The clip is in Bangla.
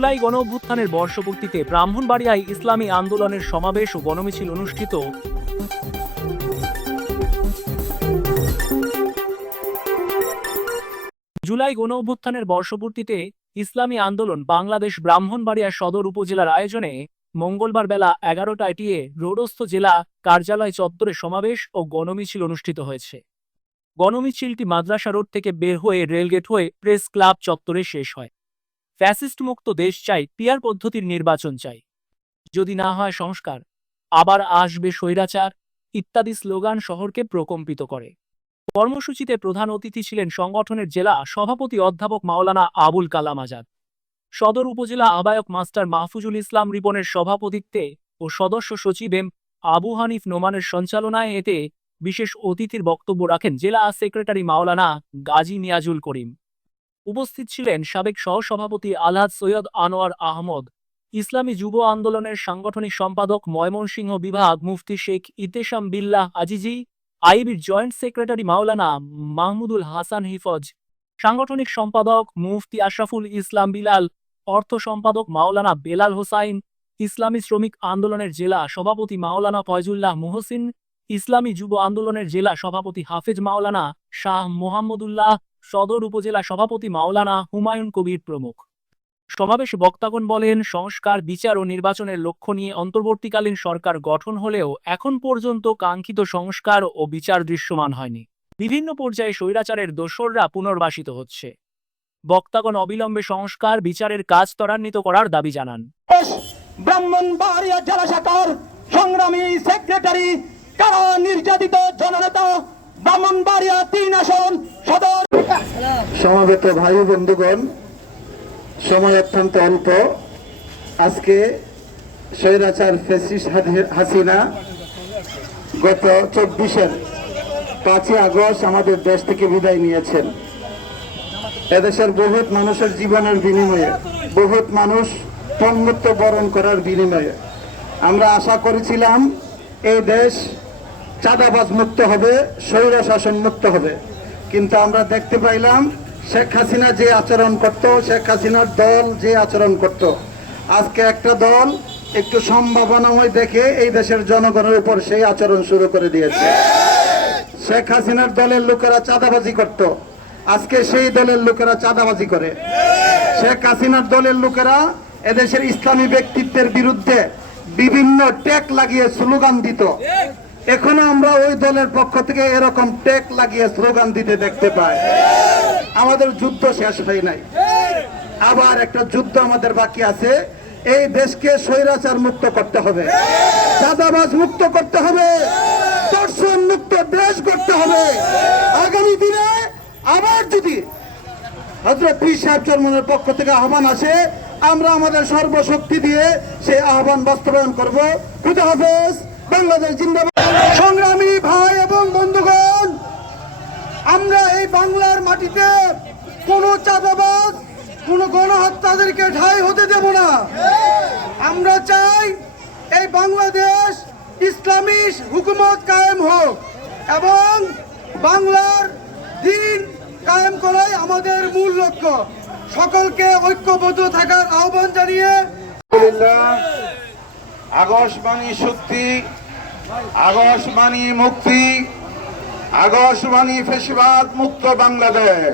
জুলাই গণ অভ্যুত্থানের বর্ষপূর্তিতে ব্রাহ্মণবাড়িয়ায় ইসলামী আন্দোলনের সমাবেশ ও গণমিছিল অনুষ্ঠিত। জুলাই গণ অভ্যুত্থানের বর্ষপূর্তিতে ইসলামী আন্দোলন বাংলাদেশ ব্রাহ্মণবাড়িয়া সদর উপজেলার আয়োজনে মঙ্গলবার বেলা এগারোটায় টিয়ে রোডস্থ জেলা কার্যালয় চত্বরে সমাবেশ ও গণমিছিল অনুষ্ঠিত হয়েছে। গণমিছিলটি মাদ্রাসা রোড থেকে বের হয়ে রেলগেট হয়ে প্রেস ক্লাব চত্বরে শেষ হয়। ফ্যাসিস্ট মুক্ত দেশ চাই, পিয়ার পদ্ধতির নির্বাচন চাই। যদি না হয় সংস্কার, আবার আসবে স্বৈরাচার, ইত্যাদি স্লোগান শহরকে প্রকম্পিত করে। কর্মসূচিতে প্রধান অতিথি ছিলেন সংগঠনের জেলা সভাপতি অধ্যাপক মাওলানা আবুল কালাম আজাদ। সদর উপজেলা আবায়ক মাস্টার মাহফুজুল ইসলাম রিপনের সভাপতিত্বে ও সদস্য সচিব এম আবু হানিফ নোমানের সঞ্চালনায় এতে বিশেষ অতিথির বক্তব্য রাখেন জেলা সেক্রেটারি মাওলানা গাজী নিয়াজুল করিম। উপস্থিত ছিলেন সাবেক সহসভাপতি আলহাজ সৈয়দ আনোয়ার আহমদ, ইসলামী যুব আন্দোলনের সাংগঠনিক সম্পাদক ময়মনসিংহ বিভাগ মুফতি শেখ ইতেশাম বিল্লাহ আজিজি, আইবির জয়েন্ট সেক্রেটারি মাওলানা মাহমুদুল হাসান হিফজ, সাংগঠনিক সম্পাদক মুফতি আশরাফুল ইসলাম বিলাল, অর্থ সম্পাদক মাওলানা বেলাল হোসাইন, ইসলামী শ্রমিক আন্দোলনের জেলা সভাপতি মাওলানা ফয়জুল্লাহ মুহসিন, ইসলামী যুব আন্দোলনের জেলা সভাপতি হাফেজ মাওলানা শাহ মোহাম্মদুল্লাহ সদর উপজেলা সভাপতি মাওলানা হুমায়ুন কবির প্রমুখ। সমাবেশে বক্তাগণ বলেন, সংস্কার, বিচার ও নির্বাচনের লক্ষ্য নিয়ে অন্তর্বর্তীকালীন সরকার গঠন হলেও এখন পর্যন্ত কাঙ্ক্ষিত সংস্কার ও বিচার দৃশ্যমান হয়নি। বিভিন্ন পর্যায়ে স্বৈরাচারের দোসররা পুনর্বাসিত হচ্ছে। বক্তাগণ অবিলম্বে সংস্কার, বিচারের কাজ ত্বরান্বিত করার দাবি জানান। সংগ্রামী সেক্রেটারি, কারা নির্যাতিত জননেতা সমাবেত ভাই বন্ধুগণ, সময় অত্যন্ত অল্প। আজকে স্বৈরাচার ফেসিস হাসিনা গত চব্বিশের পাঁচই আগস্ট আমাদের দেশ থেকে বিদায় নিয়েছেন। এদেশের বহুত মানুষের জীবনের বিনিময়ে, বহুত মানুষ পঙ্গুত্ব বরণ করার বিনিময়ে আমরা আশা করেছিলাম, এই দেশ চাঁদাবাজ মুক্ত হবে স্বৈর শাসন মুক্ত হবে। কিন্তু আমরা দেখতে পাইলাম, শেখ হাসিনা যে আচরণ করত, শেখ হাসিনার দল যে আচরণ করত। আজকে একটা দল একটু সম্ভাবনাময় দেখে এই দেশের জনগণের উপর সেই আচরণ শুরু করে দিয়েছে। শেখ হাসিনার দলের লোকেরা চাঁদাবাজি করত। আজকে সেই দলের লোকেরা চাঁদাবাজি করে। শেখ হাসিনার দলের লোকেরা এদেশের ইসলামী ব্যক্তিত্বের বিরুদ্ধে বিভিন্ন টেক লাগিয়ে স্লোগান দিত। এখনও আমরা ওই দলের পক্ষ থেকে এরকম টেক লাগিয়ে স্লোগান দিতে দেখতে পাই। আমাদের যুদ্ধ শেষ হয় নাই। আবার একটা যুদ্ধ আমাদের বাকি আছে। এই দেশকে স্বৈরাচার মুক্ত করতে হবে। চাঁদাবাজ মুক্ত করতে হবে। দর্শন মুক্ত দেশ করতে হবে। আগামী দিনে আবার যদি হজরত পীর সাহেব চরমনের পক্ষ থেকে আহ্বান আসে, আমরা আমাদের সর্বশক্তি দিয়ে সেই আহ্বান বাস্তবায়ন করব। খুদা বাংলাদেশ জিন্দাবাদ। সংগ্রামী ভাই এবং বন্ধুগণ, আমরা এই বাংলার মাটিতে কোনো চাঁদাবাজ, কোনো গণহত্যাদেরকে ঠাই হতে দেব না। আমরা চাই এই বাংলাদেশ ইসলামী হুকুমত কায়েম হোক এবং বাংলার দিন কায়েম করাই আমাদের মূল লক্ষ্য। সকলকে ঐক্যবদ্ধ থাকার আহ্বান জানিয়ে আগস্ট মানি শক্তি আগসবাণী মুক্তি আগসবাণী ফেসিবাদ মুক্ত বাংলাদেশ।